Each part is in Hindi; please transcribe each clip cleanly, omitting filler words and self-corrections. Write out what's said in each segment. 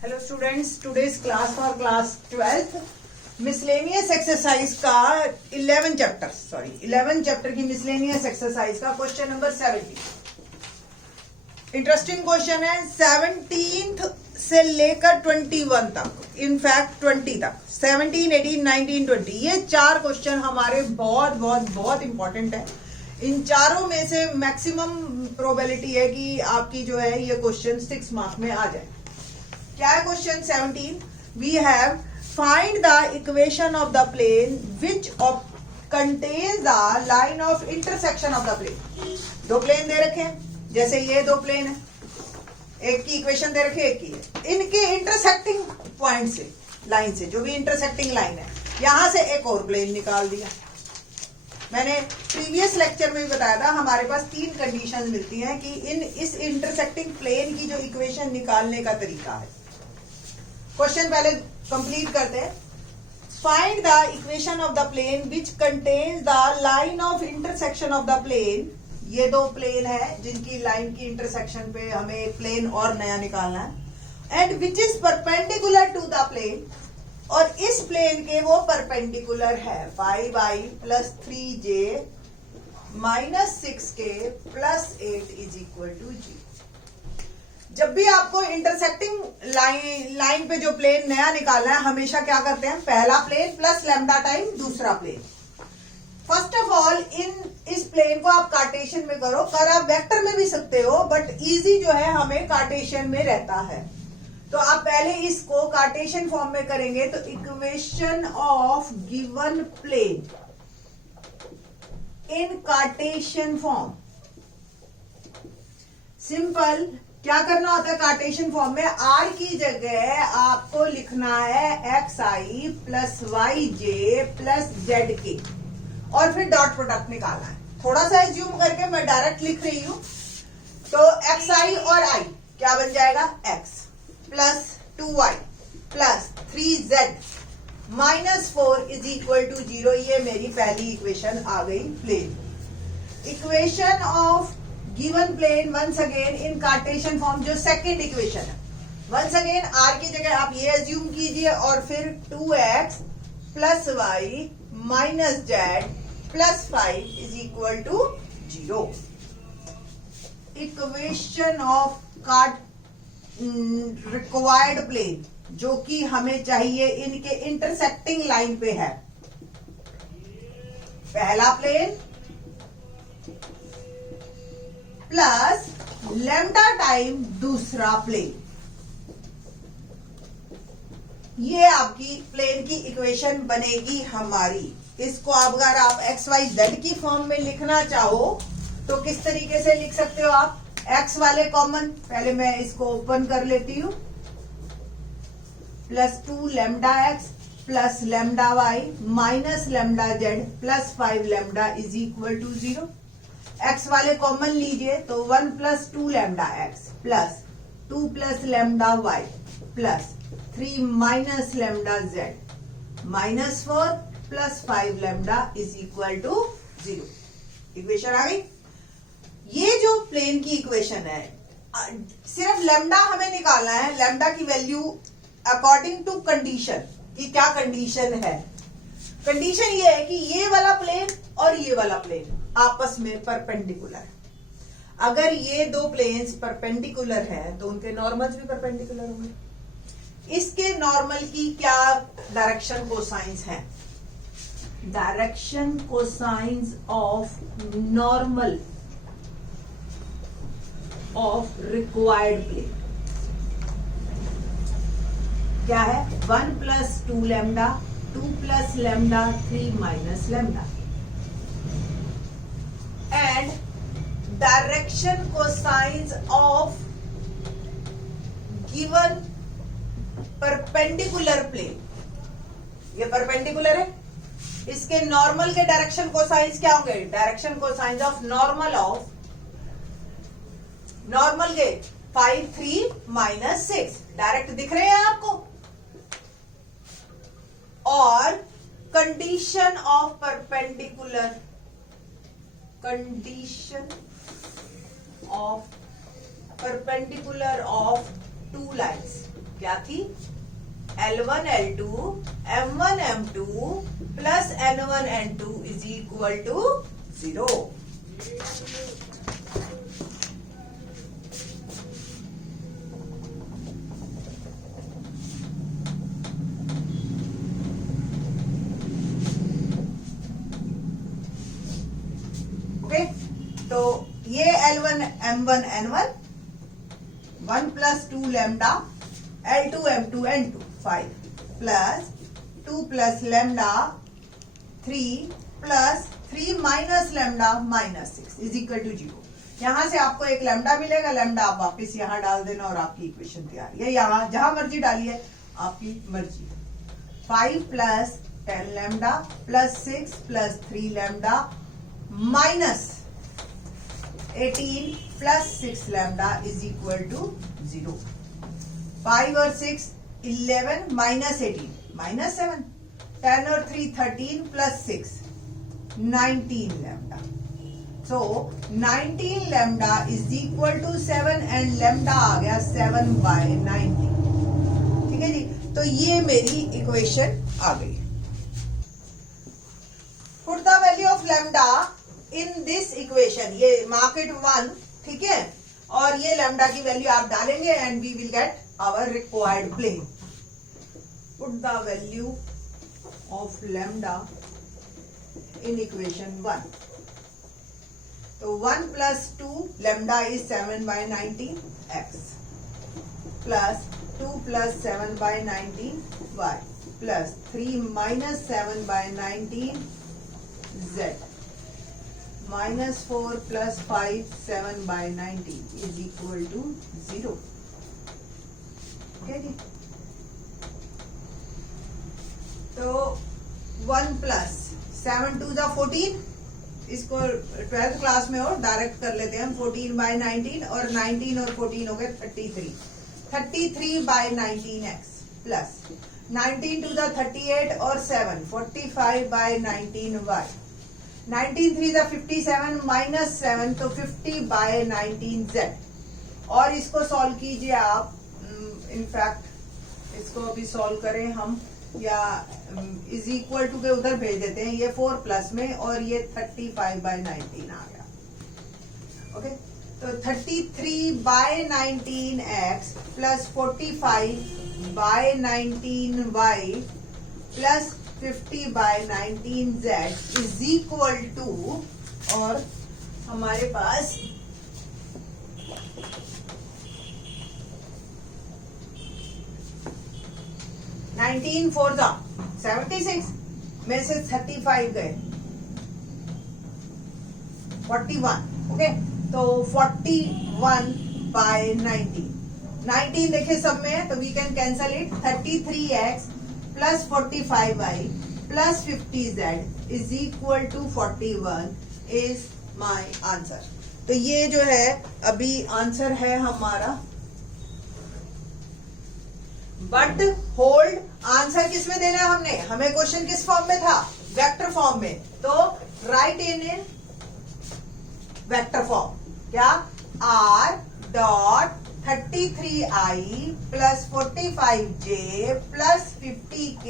Hello students, today's class for class 12th miscellaneous exercise का 11 चैप्टर की मिसलेनियस एक्सरसाइज का क्वेश्चन नंबर 17। इंटरेस्टिंग क्वेश्चन है। 17th से लेकर 21 तक, इनफैक्ट 20 तक, 17, 18, 19, 20, ये चार क्वेश्चन हमारे बहुत बहुत बहुत इंपॉर्टेंट है। इन चारों में से मैक्सिमम प्रोबेबिलिटी है कि आपकी जो है ये क्वेश्चन 6 मार्क्स में आ जाए। क्या है question 17? We have find the equation of the plane which contains the line of intersection of the plane. दो प्लेन दे रखे हैं, जैसे ये दो प्लेन है, एक की इक्वेशन दे रखी है, एक की है। इनके इंटरसेक्टिंग पॉइंट से, लाइन से, जो भी इंटरसेक्टिंग लाइन है, यहां से एक और प्लेन निकाल दिया। मैंने प्रीवियस लेक्चर में भी बताया था, हमारे पास 3 कंडीशन मिलती हैं कि इस इंटरसेक्टिंग प्लेन की जो इक्वेशन निकालने का तरीका है। क्वेश्चन पहले कंप्लीट करते हैं। Find the equation of the plane which contains the line of intersection of the plane. ये दो प्लेन है जिनकी लाइन की इंटरसेक्शन पे हमें एक प्लेन और नया निकालना है। And which is perpendicular to the plane, और इस प्लेन के वो परपेंडिकुलर है 5i + 3j - 6k + 8 = 0। जब भी आपको इंटरसेक्टिंग लाइन पे जो प्लेन नया निकालना है, हमेशा क्या करते हैं, पहला प्लेन प्लस लैम्डा टाइम दूसरा प्लेन। फर्स्ट ऑफ ऑल इस प्लेन को आप कार्टेशियन में करो, आप वेक्टर में भी सकते हो, बट इजी जो है हमें कार्टेशियन में रहता है। तो आप पहले इसको कार्टेशियन फॉर्म में करेंगे, तो equation of given plane in Cartesian form. Simple, क्या करना होता है कार्टेशियन फॉर्म में? r की जगह आपको लिखना है xi + yj + zk, और फिर डॉट प्रोडक्ट निकालना है। थोड़ा सा एज्यूम करके मैं डायरेक्ट लिख रही हूं, तो xi और i क्या बन जाएगा? x + 2y + 3z - 4 = 0। ये मेरी पहली इक्वेशन आ गई plane. Equation of given plane once again in Cartesian form, जो सेकंड इक्वेशन है। वंस अगेन r की जगह आप ये एज्यूम कीजिए, और फिर 2x + y - z + 5 = 0। Equation of required plane, जो कि हमें चाहिए इनके इंटरसेक्टिंग लाइन पे है। पहला प्लेन प्लस लैम्डा टाइम दूसरा प्लेन। ये आपकी प्लेन की इक्वेशन बनेगी हमारी। इसको अगर आप XYZ की फॉर्म में लिखना चाहो तो किस तरीके से लिख सकते हो आप? x वाले कॉमन, पहले मैं इसको ओपन कर लेती हूं, +2 λx + λy - λz + 5 λ = 0। x वाले कॉमन लीजिए, तो 1 + 2 λx + 2 + λy + 3 - λz - 4 + 5 λ = 0। इक्वेशन आ गई। ये जो प्लेन की इक्वेशन है, सिर्फ लैम्डा हमें निकालना है। लैम्डा की वैल्यू अकॉर्डिंग टू कंडीशन, कि क्या कंडीशन है। कंडीशन ये है कि ये वाला प्लेन और ये वाला प्लेन आपस में परपेंडिकुलर है। अगर ये दो प्लेन्स परपेंडिकुलर हैं, तो उनके नॉर्मल्स भी परपेंडिकुलर होंगे। इसके नॉर्मल की क्या डायरेक्शन कोसाइंस है? Direction cosines of normal of required plane क्या है? 1 + 2 λ, 2 + λ, 3 - λ। And direction cosines of given perpendicular plane. ये परपेंडिकुलर है, इसके नॉर्मल के डायरेक्शन कोसाइंस क्या होंगे? डायरेक्शन कोसाइंस ऑफ नॉर्मल के 5, 3 - 6 डायरेक्ट दिख रहे हैं आपको। और condition of perpendicular, condition of perpendicular of two lines, क्या थी, L1 L2 M1 M2 plus N1 N2 is equal to 0। Okay, तो ये L1 M1 N1 1 plus 2 lambda L2 M2 N2 5 plus 2 plus lambda 3 plus 3 minus lambda minus 6 is equal to 0। यहां से आपको एक लैम्डा मिलेगा, लैम्डा आप वापस यहां डाल देना और आपकी इक्वेशन तैयार है। यहां जहां मर्जी डालिए, आपकी मर्जी। 5 plus 10 lambda plus 6 plus 3 lambda minus 18 plus 6 lambda is equal to 0। 5 और 6 11 माइनस 18 माइनस 7, 10 और 3 13 plus 6 19 lambda. So 19 lambda is equal to 7 and lambda आ गया 7 बाय 19। ठीक है जी, तो ये मेरी इक्वेशन आ गई। Put the value of lambda in this equation, ये मार्केट 1, ठीक है, और ये लैम्डा की वैल्यू आप डालेंगे and we will get our required plane. Put the value of lambda in equation 1। तो 1 plus 2 lambda is 7 by 19 x plus 2 plus 7 by 19 y plus 3 minus 7 by 19 z minus 4 plus 5 7 by 19 is equal to 0। ठीक है, तो 1 प्लस 7 टू द 14, इसको 12th क्लास में और डायरेक्ट कर लेते हैं हम। 14 बाय 19 और 19 और 14 हो गए 33, 33 by 19x plus 19 to the 38 और 7 45 बाय 19y, 19 3 द 57 माइनस 7 तो 50 बाय 19z। और इसको सॉल्व कीजिए आप, इनफैक्ट इसको अभी सॉल्व करें हम, या इज इक्वल टू के उधर भेज देते हैं, ये 4 प्लस में और ये 35 बाय 19 आ गया। ओके, तो 33 by 19x plus 45 by 19y plus 50 by 19z is equal to, और हमारे पास 19 4 जा 76 में से 35 गए 41। ओके, तो 41 बाय 19 देखिए सब में है, तो we can cancel it. 33x plus 45y plus 50z is equal to 41 is my answer. तो ये जो है अभी आंसर है हमारा। बट होल्ड, आंसर किस में देना है हमने, हमें क्वेश्चन किस फॉर्म में था, वेक्टर फॉर्म में। तो राइट इन वेक्टर फॉर्म, क्या, r dot 33i plus 45j plus 50k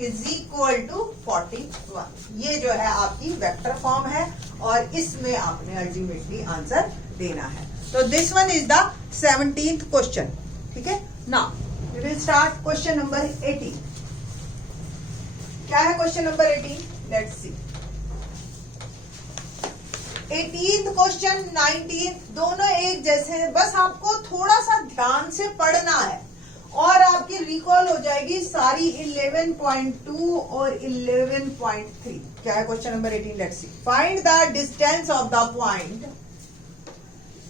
is equal to 41। ये जो है आपकी वेक्टर फॉर्म है और इसमें आपने अल्टीमेटली आंसर देना है। तो this one is the 17th question. ठीक है, now we will start question number 18। क्या है question number 18? Let's see. 18th question 19th दोनों एक जैसे हैं, बस आपको थोड़ा सा ध्यान से पढ़ना है और आपकी रिकॉल हो जाएगी सारी 11.2 और 11.3। क्या है question number 18? Let's see. Find the distance of the point है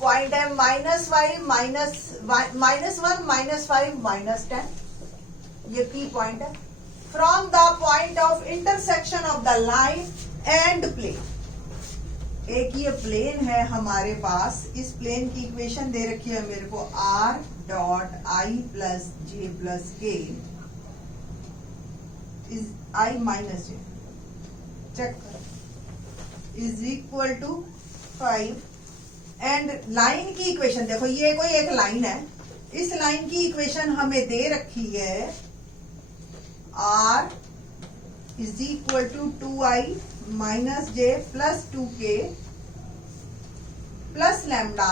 -5 -1 -5 -10, ये की पॉइंट है। From the point of intersection of the line and plane, एक ये प्लेन है हमारे पास, इस प्लेन की इक्वेशन दे रखी है मेरे को, r dot i plus j plus k is i minus j, check करो, is equal to 5। And line की इक्वेशन देखो, ये कोई एक लाइन है, इस लाइन की इक्वेशन हमें दे रखी है r is equal to 2i minus j plus 2k plus lambda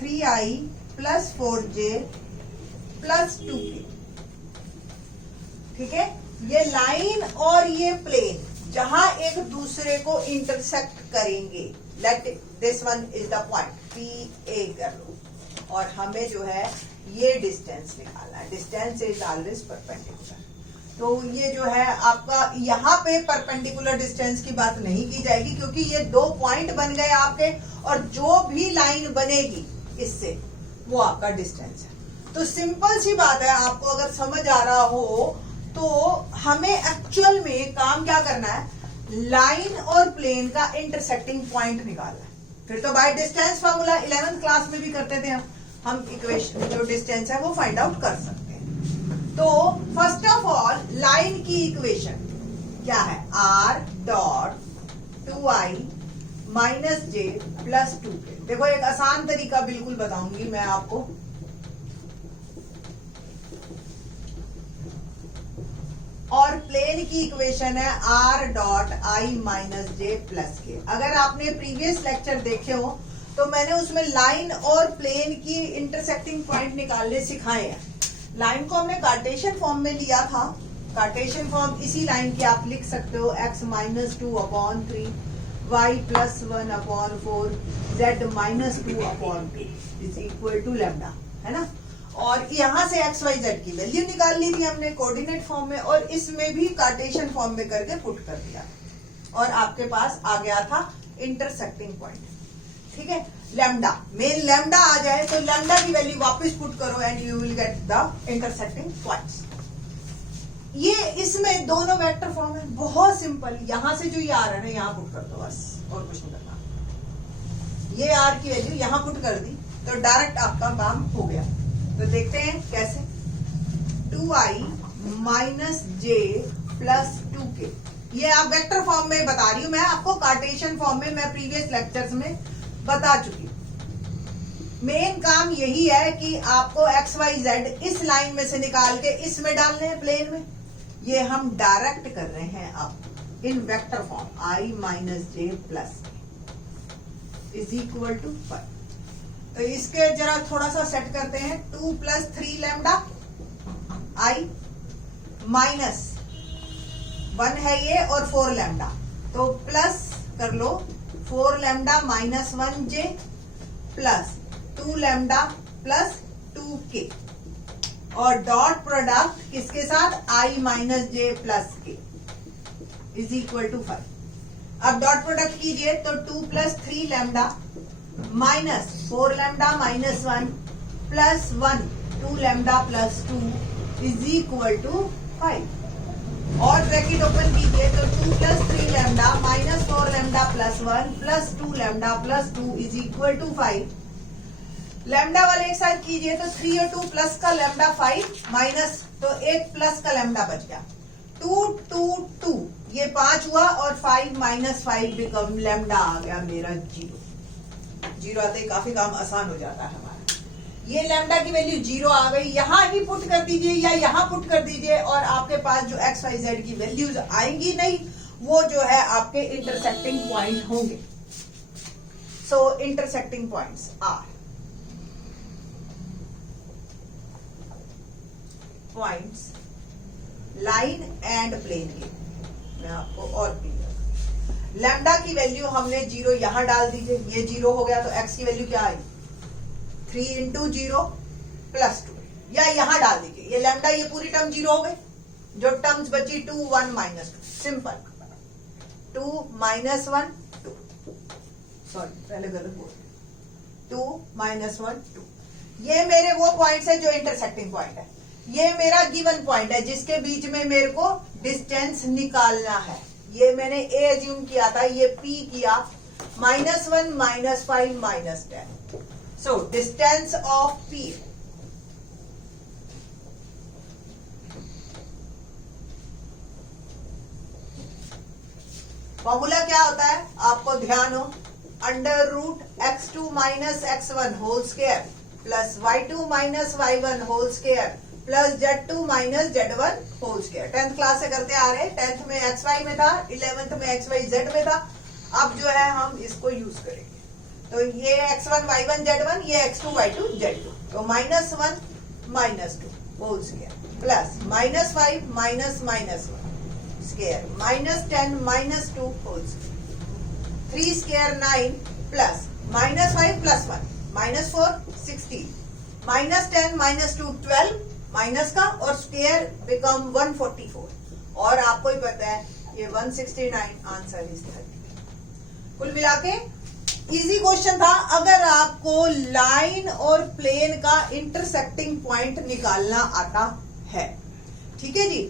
3i plus 4j plus 2k। ठीक है, ये लाइन और ये प्लेन जहां एक दूसरे को इंटरसेक्ट करेंगे, let this one is the point P A कर लो, और हमें जो है ये डिस्टेंस निकालना है। Distance is always perpendicular. तो ये जो है आपका यहाँ पे परपेंडिकुलर डिस्टेंस की बात नहीं की जाएगी, क्योंकि ये दो पॉइंट बन गए आपके, और जो भी लाइन बनेगी इससे वो आपका डिस्टेंस है। तो सिंपल सी बात है, आपको अगर समझ आ रहा हो तो हमें एक्चुअल में काम क्या करना है, लाइन और प्लेन का इंटरसेक्टिंग पॉइंट निकालना है। फिर तो by distance formula 11th class में भी करते थे हम इक्वेशन जो डिस्टेंस है वो फाइंड आउट कर सकते हैं। तो फर्स्ट ऑफ ऑल लाइन की इक्वेशन क्या है, r dot 2i minus j plus 2k। देखो एक आसान तरीका बिल्कुल बताऊंगी मैं आपको। और प्लेन की इक्वेशन है r dot I minus j plus के। अगर आपने प्रीवियस लेक्चर देखे हो तो मैंने उसमें लाइन और प्लेन की इंटरसेक्टिंग पॉइंट निकालने सिखाए हैं। लाइन को हमने कार्टेशियन फॉर्म में लिया था। कार्टेशियन फॉर्म इसी लाइन की आप लिख सकते हो, x minus 2/3 y plus 1/4 z minus 2/2 is equal to lambda, है ना। और यहां से एक्स वाई जेड की वैल्यू निकाल ली थी हमने कोऑर्डिनेट फॉर्म में, और इसमें भी कार्टेशियन फॉर्म में करके पुट कर दिया, और आपके पास आ गया था इंटरसेक्टिंग पॉइंट। ठीक है, लैम्डा, मेन लैम्डा आ जाए तो लैम्डा की वैल्यू वापस पुट करो and you will get the intersecting points. ये इसमें दोनों वेक्टर फॉर्म है, बहुत सिंपल। यहां से जो ये आ रहा है ना, यहां पुट कर दो बस, और कुछ नहीं करना। ये आर की वैल्यू यहां पुट कर दी तो डायरेक्ट आपका काम हो गया। तो देखते हैं कैसे। 2i minus j plus 2k, ये आप वेक्टर फॉर्म में बता रही हूं मैं आपको, कार्टेशियन फॉर्म में मैं प्रीवियस लेक्चर्स में बता चुकी हूं। मेन काम यही है कि आपको एक्स वाई जेड इस लाइन में से निकाल के इसमें डालने हैं प्लेन में। ये हम डायरेक्ट कर रहे हैं अब in vector form, i minus j plus is equal to 5। तो इसके जरा थोड़ा सा सेट करते हैं। 2 प्लस 3 लैम्डा आई माइनस 1 है ये, और 4 लैम्डा, तो प्लस कर लो 4 lambda minus 1 j plus 2 lambda plus 2k, और डॉट प्रोडक्ट किसके साथ, i minus j plus k is equal to 5। अब डॉट प्रोडक्ट कीजिए तो 2 plus 3 lambda minus 4 lambda minus 1 plus 1 2 lambda plus 2 is equal to 5। और ब्रैकेट ओपन कीजिए तो 2 plus 3 lambda minus 4 lambda plus 1 plus 2 lambda plus 2 is equal to 5। Lambda वाले एक साथ कीजिए तो 3 और 2 प्लस का लैम्डा 5 माइनस, तो 1 प्लस का लैम्डा बच गया 2 2 2, ये 5 हुआ, और 5 माइनस 5 बिकम लैम्डा आ गया मेरा 0। 0 आते ही काफी काम आसान हो जाता है हमारा। ये लैम्डा की वैल्यू 0 आ गई, यहां ही पुट कर दीजिए या यहां पुट कर दीजिए, और आपके पास जो एक्स वाई जेड की वैल्यूज आएंगी नहीं, वो जो है आपके इंटरसेक्टिंग पॉइंट होंगे। So intersecting points are points line and plane के। मैं आपको और क्लियर, लैम्डा की वैल्यू हमने 0 यहां डाल दीजिए, ये 0 हो गया, तो x की वैल्यू क्या आई, 3 इंटू 0 प्लस 2, या यहां डाल दीजिए ये लैम्डा, ये पूरी टर्म 0 हो गई, जो टर्म्स बची 2 1 माइनस 2, सिंपल 2 माइनस 1 2, सॉरी पहले गलत बोल, 2 माइनस 1 2। ये मेरे वो पॉइंट्स है जो इंटरसेक्टिंग पॉइंट है। ये मेरा गिवन पॉइंट है जिसके बीच में मेरे को डिस्टेंस निकालना है। ये मैंने ए एज्यूम किया था, ये पी किया, -1 -5 -10। So distance of P, formula क्या होता है आपको ध्यान हो, √x2 - x1 whole square plus y2 minus y1 whole square plus z2 minus z1 whole square. 10th class से करते आ रहे हैं। 10th में xy में था, 11th में xy z में था। अब जो है हम इसको यूज करेंगे। तो ये x1 y1 z1, ये x2 y2 z2। तो -1 -2 whole square plus -5 minus -1 square -10 -2 whole square 3 square 9 plus -5 plus 1 -4 16 -10 -2 12 minus का और स्क्वायर बिकम 144 और आपको ही पता है ये 169 आंसर इज 30। कुल मिला के इजी क्वेश्चन था। अगर आपको लाइन और प्लेन का इंटरसेक्टिंग पॉइंट निकालना आता है। ठीक है जी।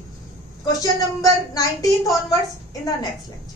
Question number 19 onwards in the next lecture.